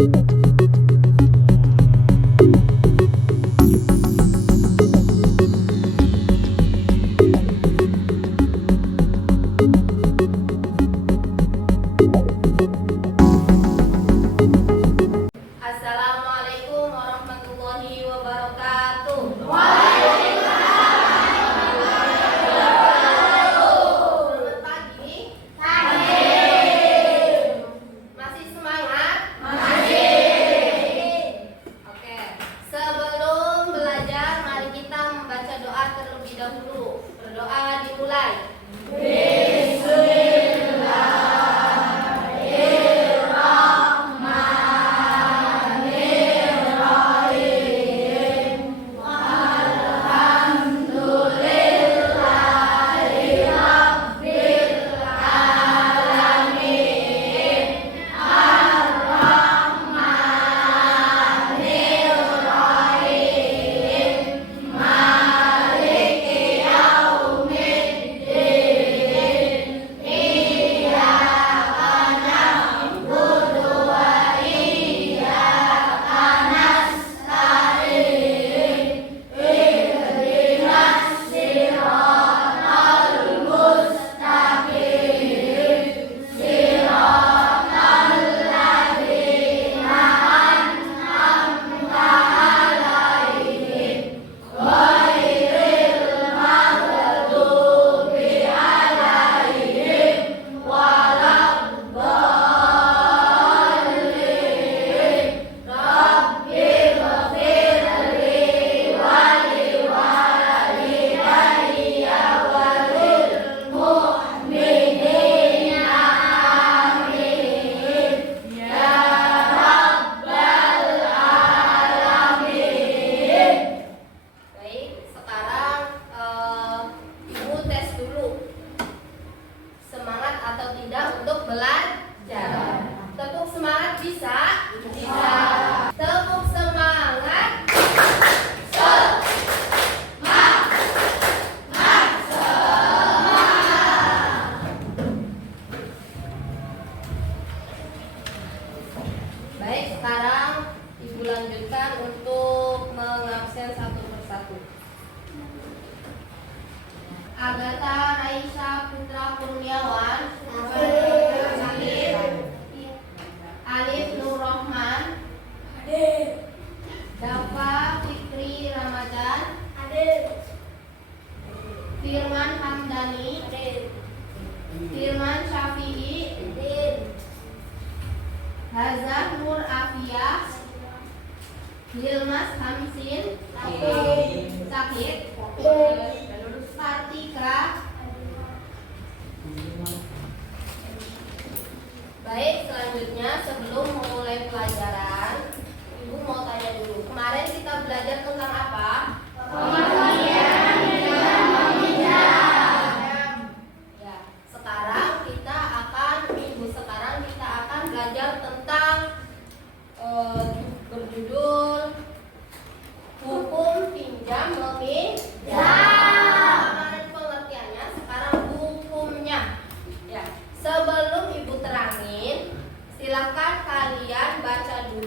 Assalamualaikum warahmatullahi wabarakatuh. Selamat pagi. Masih semangat? Oke. Sebelum belajar, mari kita membaca doa terlebih dahulu. Berdoa dimulai. Tepuk semangat bisa? Bisa. Tepuk semangat. Baik, sekarang Ibu lanjutkan untuk mengabsen satu persatu. Agatha Raisa Putra Kurniawan. Alif Nur Rahman. Dafa Fikri Ramadan. Firman Hamdani. Firman Syafi'i. Hazah Nur Afiyah. Yilmaz Hamsin. Sakit. Kartika. Baik, selanjutnya sebelum memulai pelajaran, Ibu mau tanya dulu. Kemarin kita belajar tentang apa? Pemakaian dan peminjam. Ya, sekarang kita akan belajar tentang berjudul hukum pinjam meminjam. Kemarin pengertiannya, sekarang hukumnya. Ya, sebelum Ibu terangin, silakan kalian baca dulu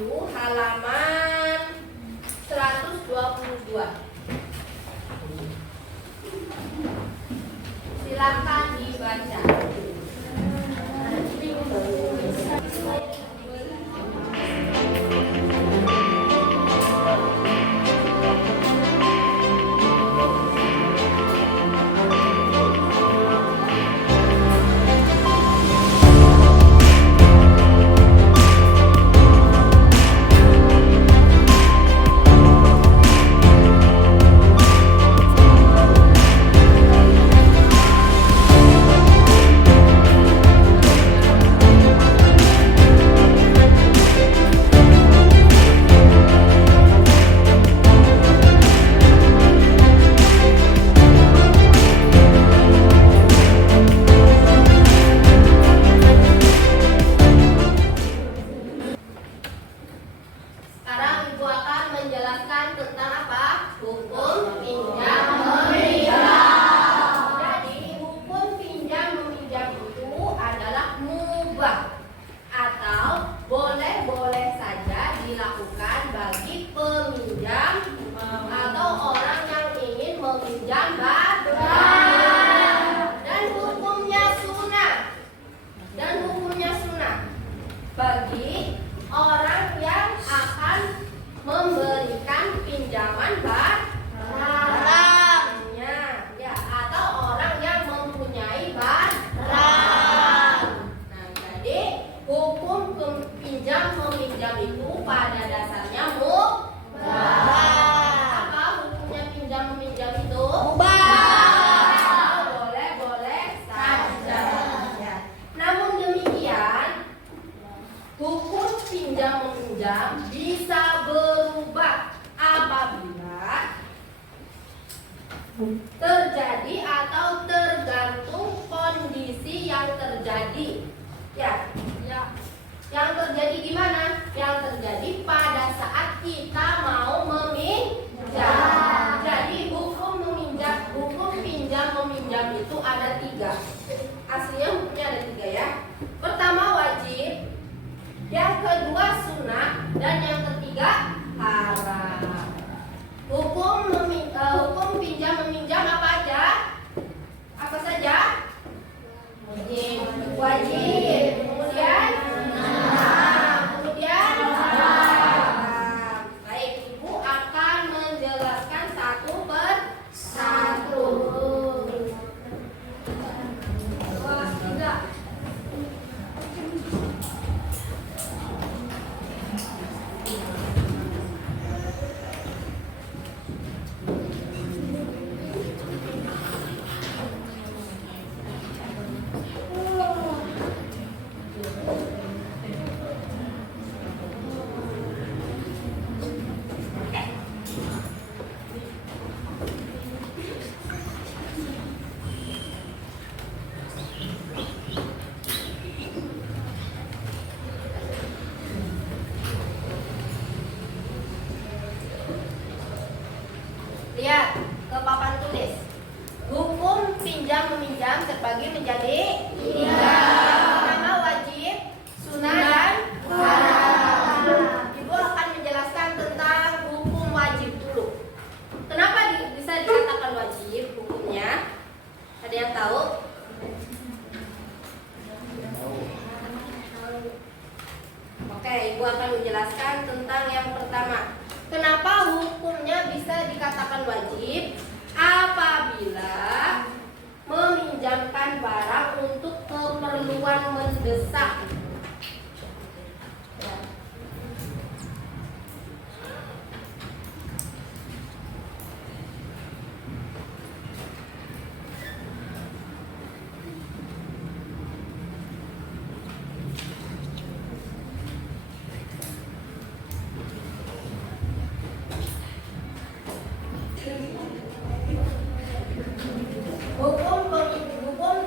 meminjam barang. Dan hukumnya sunnah bagi orang yang akan memberikan pinjaman barangnya, ya, atau orang yang mempunyai barang. Nah, jadi hukum pinjam meminjam itu pada dasarnya mubah. Apa hukumnya pinjam meminjam itu? Mubah. Boleh saja. Ya. Namun demikian, hukum pinjam meminjam bisa berubah apabila terjadi atau tergantung kondisi yang terjadi. Ya. Yang terjadi gimana? Yang terjadi pada saat kita mau meminjam. Jadi hukum pinjam meminjam itu ada 3. Aslinya hukumnya ada 3 ya. Pertama wajib, yang kedua sunnah, dan yang ketiga haram. Hukum pinjam meminjam apa aja? Apa saja? Wajib. Kemudian kemudian haram. Baik, Ibu akan menjelaskan satu per satu. 2, 3. Lihat ke papan tulis. Hukum pinjam meminjam terbagi menjadi 3. Yang pertama wajib, sunnah, dan haram. Ibu akan menjelaskan tentang hukum wajib dulu. Kenapa bisa dikatakan wajib hukumnya? Ada yang tahu? Oke, Ibu akan menjelaskan tentang yang pertama. Kenapa hukumnya bisa dikatakan wajib? Apabila meminjamkan barang untuk keperluan mendesak. Hukum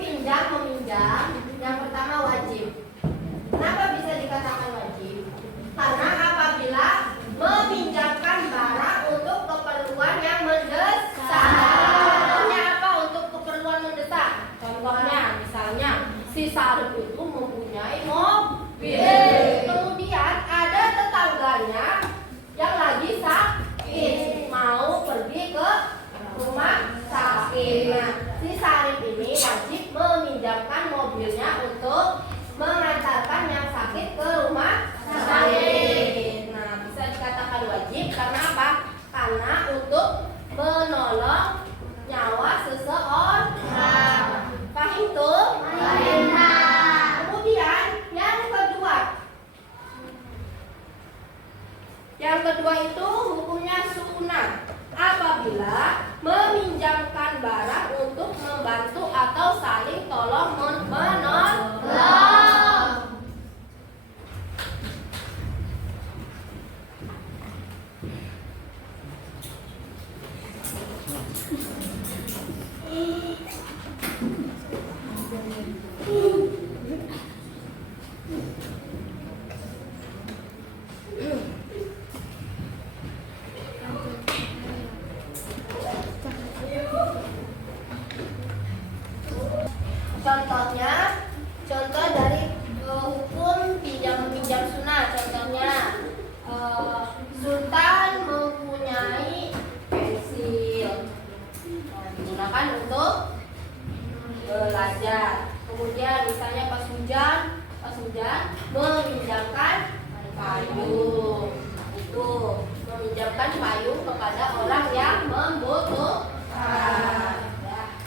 pinjam meminjam yang pertama wajib. Kenapa bisa dikatakan wajib? Karena apabila meminjamkan barang untuk keperluan yang mendesak. Contohnya apa untuk keperluan mendesak? Contohnya misalnya si Sarip itu mempunyai mobil. Kemudian ada tetangganya yang lagi sakit, mau pergi ke rumah sakit. Nah, si Sarip ini wajib meminjamkan mobilnya untuk mengantarkan yang sakit ke rumah sakit. Nah, bisa dikatakan wajib karena apa? Karena untuk menolong nyawa seseorang. Paham tuh? Kemudian yang kedua itu hukumnya sunnah. Apabila meminjamkan barang untuk membantu atau saling tolong menolong. Contohnya meminjamkan payung kepada orang yang membutuhkan.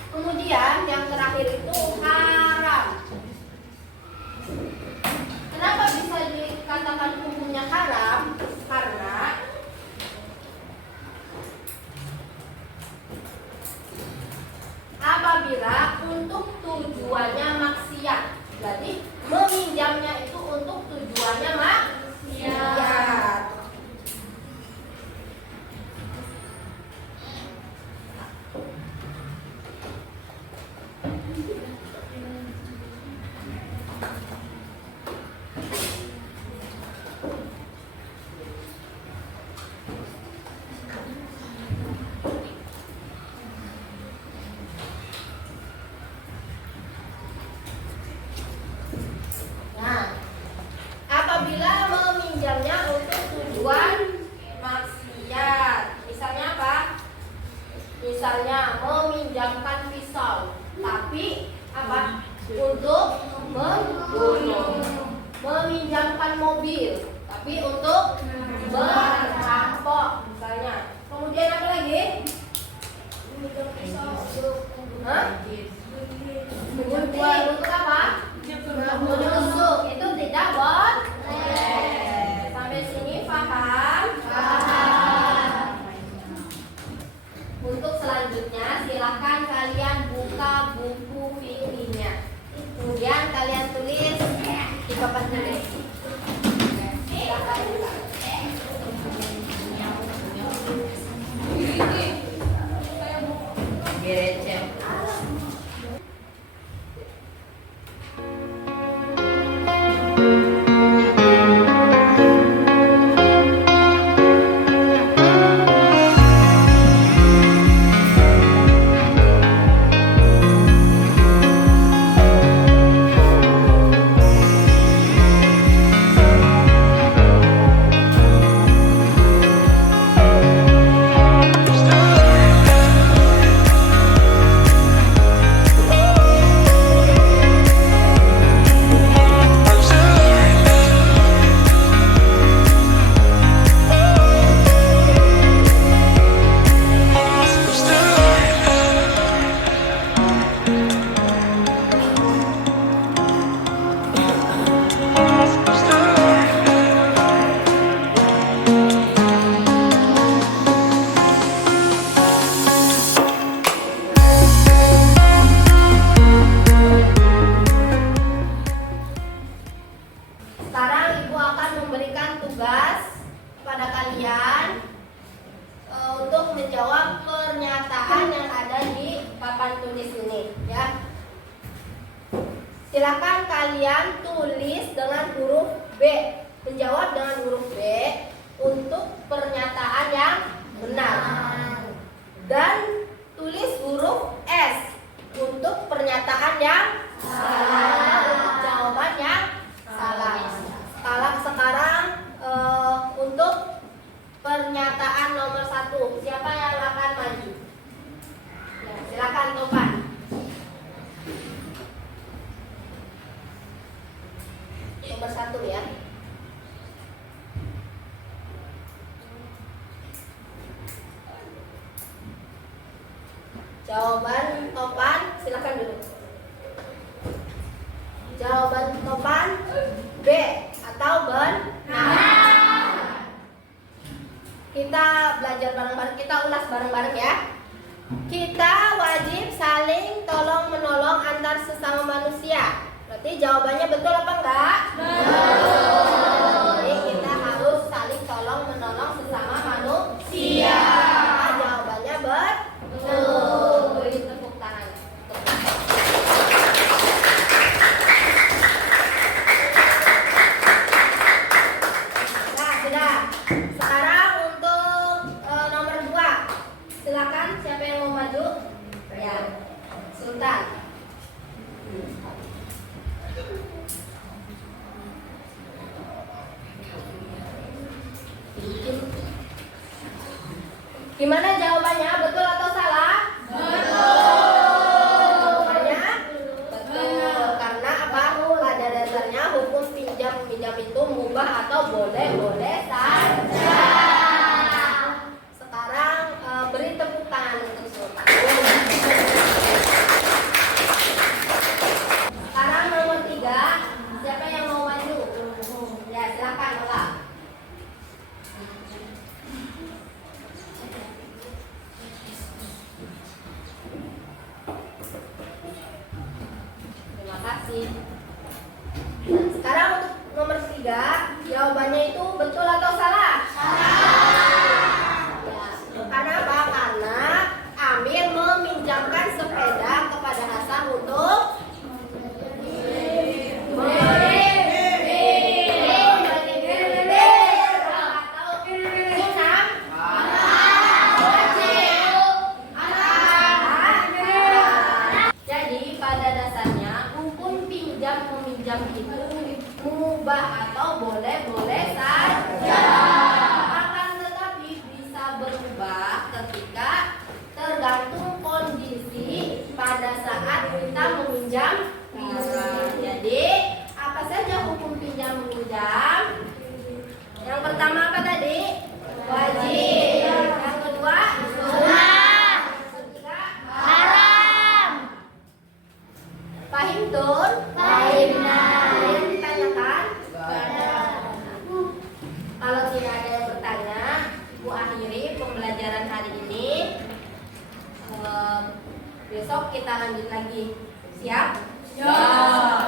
Kemudian yang terakhir itu haram. Kenapa bisa dikatakan hukumnya haram? Karena apabila untuk tujuannya maksiat, jadi meminjamnya itu untuk tujuannya maksiat. Apabila meminjamnya untuk tujuan maksiat, misalnya apa? Misalnya meminjamkan pisau, tapi apa? Untuk membunuh. Meminjamkan mobil, tapi untuk merampok, misalnya. Kemudian apa lagi? Meminjam pisau untuk apa? Menusuk, itu tidak boleh. Sampai sini paham? Paham. Untuk selanjutnya silakan kalian buka buku fikihnya. Kemudian kalian tulis di papan tulis. Silakan buka. Gerecek. Sekarang Ibu akan memberikan tugas kepada kalian untuk menjawab pernyataan yang ada di papan tulis ini, ya. Silakan kalian tulis dengan huruf B, menjawab dengan huruf B untuk pernyataan yang benar, dan tulis huruf S untuk pernyataan yang salah, untuk jawaban yang salah. Sekarang untuk pernyataan nomor 1, siapa yang akan maju? Ya, silakan Topan. Nomor 1 ya. Jawaban Topan, silakan duduk. Jawaban Topan B atau benar. Kita belajar bareng-bareng, kita ulas bareng-bareng ya. Kita wajib saling tolong menolong antar sesama manusia. Berarti jawabannya betul apa enggak? Betul. Jadi kita harus saling tolong menolong sesama manusia. Nah, jawabannya betul. Beri tepuk tangan. Nah, sudah. Sekarang untuk nomor 2. Silakan, siapa yang mau maju? Ya, Sultan. Gimana jawabannya? Betul atau salah? Betul. Jawabannya betul. Karena apa? Pada dasarnya hukum pinjam meminjam itu mubah atau boleh-boleh saja. kasih. Nah, sekarang untuk nomor 3, jawabannya itu betul atau salah? Ya, karena apa? Karena Amir meminjamkan sepeda kepada Hasan untuk itu mubah atau boleh-boleh saja. Akan tetapi bisa berubah ketika tergantung kondisi pada saat kita meminjam. Jadi apa saja hukum pinjam meminjam? Yang pertama apa tadi? Wajib. Yang kedua sunnah. Yang ketiga haram. Pahim Tun? Pahim. Yang ditanyakan? Kalau tidak ada yang bertanya, Ibu akhiri pembelajaran hari ini. Besok kita lanjut lagi. Siap? Siap.